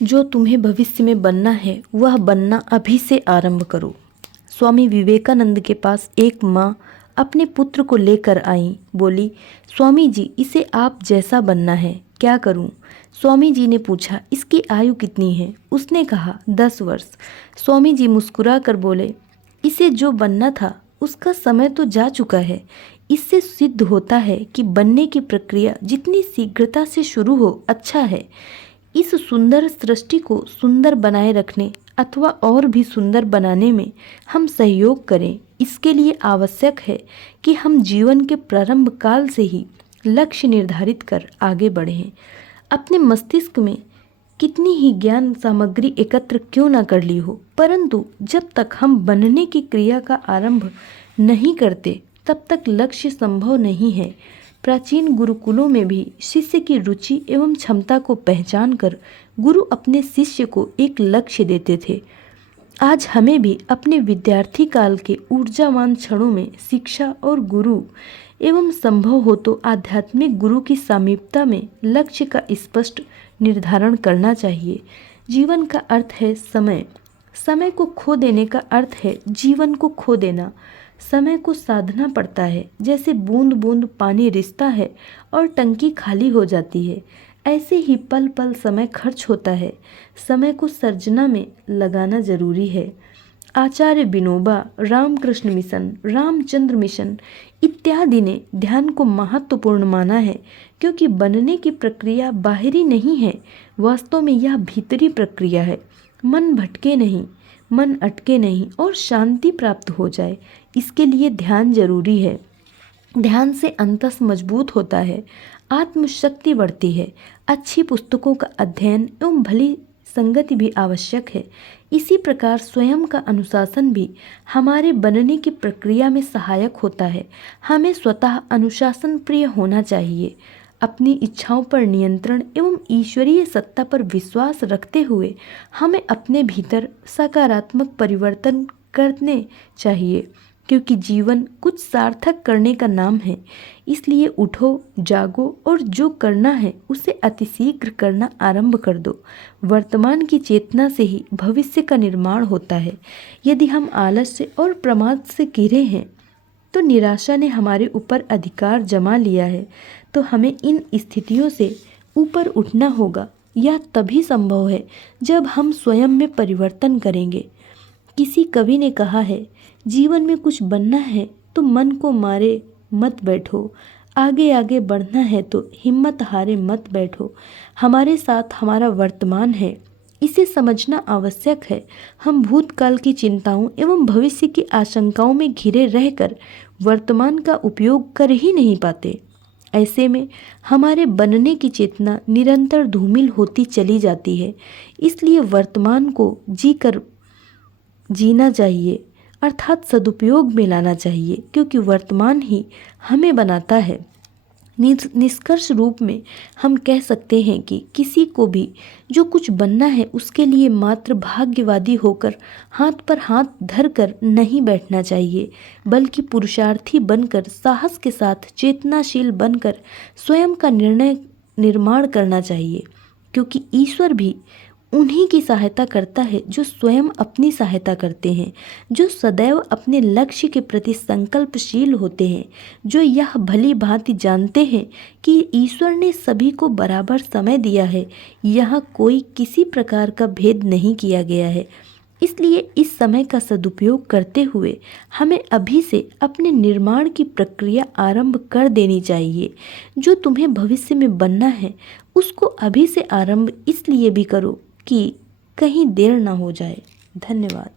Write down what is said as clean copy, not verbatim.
जो तुम्हें भविष्य में बनना है वह बनना अभी से आरंभ करो। स्वामी विवेकानंद के पास एक माँ अपने पुत्र को लेकर आई। बोली, स्वामी जी, इसे आप जैसा बनना है, क्या करूं? स्वामी जी ने पूछा, इसकी आयु कितनी है? उसने कहा, 10 वर्ष। स्वामी जी मुस्कुरा कर बोले, इसे जो बनना था उसका समय तो जा चुका है। इससे सिद्ध होता है कि बनने की प्रक्रिया जितनी शीघ्रता से शुरू हो अच्छा है। इस सुंदर सृष्टि को सुंदर बनाए रखने अथवा और भी सुंदर बनाने में हम सहयोग करें। इसके लिए आवश्यक है कि हम जीवन के प्रारंभ काल से ही लक्ष्य निर्धारित कर आगे बढ़ें। अपने मस्तिष्क में कितनी ही ज्ञान सामग्री एकत्र क्यों न कर ली हो, परंतु जब तक हम बनने की क्रिया का आरंभ नहीं करते तब तक लक्ष्य संभव नहीं है। प्राचीन गुरुकुलों में भी शिष्य की रुचि एवं क्षमता को पहचान कर गुरु अपने शिष्य को एक लक्ष्य देते थे। आज हमें भी अपने विद्यार्थी काल के ऊर्जावान क्षणों में शिक्षा और गुरु एवं संभव हो तो आध्यात्मिक गुरु की सामीप्यता में लक्ष्य का स्पष्ट निर्धारण करना चाहिए। जीवन का अर्थ है समय। समय को खो देने का अर्थ है जीवन को खो देना। समय को साधना पड़ता है। जैसे बूंद बूंद पानी रिसता है और टंकी खाली हो जाती है, ऐसे ही पल पल समय खर्च होता है। समय को सर्जना में लगाना जरूरी है। आचार्य विनोबा, रामकृष्ण मिशन, रामचंद्र मिशन इत्यादि ने ध्यान को महत्वपूर्ण माना है, क्योंकि बनने की प्रक्रिया बाहरी नहीं है, वास्तव में यह भीतरी प्रक्रिया है। मन भटके नहीं, मन अटके नहीं और शांति प्राप्त हो जाए, इसके लिए ध्यान जरूरी है। ध्यान से अंतस मजबूत होता है, आत्मशक्ति बढ़ती है। अच्छी पुस्तकों का अध्ययन एवं भली संगति भी आवश्यक है। इसी प्रकार स्वयं का अनुशासन भी हमारे बनने की प्रक्रिया में सहायक होता है। हमें स्वतः अनुशासन प्रिय होना चाहिए। अपनी इच्छाओं पर नियंत्रण एवं ईश्वरीय सत्ता पर विश्वास रखते हुए हमें अपने भीतर सकारात्मक परिवर्तन करने चाहिए, क्योंकि जीवन कुछ सार्थक करने का नाम है। इसलिए उठो, जागो और जो करना है उसे अतिशीघ्र करना आरंभ कर दो। वर्तमान की चेतना से ही भविष्य का निर्माण होता है। यदि हम आलस्य और प्रमाद से घिरे हैं तो निराशा ने हमारे ऊपर अधिकार जमा लिया है, तो हमें इन स्थितियों से ऊपर उठना होगा। यह तभी संभव है जब हम स्वयं में परिवर्तन करेंगे। किसी कवि ने कहा है, जीवन में कुछ बनना है तो मन को मारे मत बैठो, आगे आगे बढ़ना है तो हिम्मत हारे मत बैठो। हमारे साथ हमारा वर्तमान है, इसे समझना आवश्यक है। हम भूतकाल की चिंताओं एवं भविष्य की आशंकाओं में घिरे रहकर वर्तमान का उपयोग कर ही नहीं पाते। ऐसे में हमारे बनने की चेतना निरंतर धूमिल होती चली जाती है। इसलिए वर्तमान को जीना चाहिए, अर्थात सदुपयोग में लाना चाहिए, क्योंकि वर्तमान ही हमें बनाता है। निष्कर्ष रूप में हम कह सकते हैं कि किसी को भी जो कुछ बनना है उसके लिए मात्र भाग्यवादी होकर हाथ पर हाथ धरकर नहीं बैठना चाहिए, बल्कि पुरुषार्थी बनकर साहस के साथ चेतनाशील बनकर स्वयं का निर्माण करना चाहिए, क्योंकि ईश्वर भी उन्हीं की सहायता करता है जो स्वयं अपनी सहायता करते हैं, जो सदैव अपने लक्ष्य के प्रति संकल्पशील होते हैं, जो यह भली भांति जानते हैं कि ईश्वर ने सभी को बराबर समय दिया है, यह कोई किसी प्रकार का भेद नहीं किया गया है। इसलिए इस समय का सदुपयोग करते हुए हमें अभी से अपने निर्माण की प्रक्रिया आरंभ कर देनी चाहिए। जो तुम्हें भविष्य में बनना है उसको अभी से आरंभ इसलिए भी करो कि कहीं देर ना हो जाए। धन्यवाद।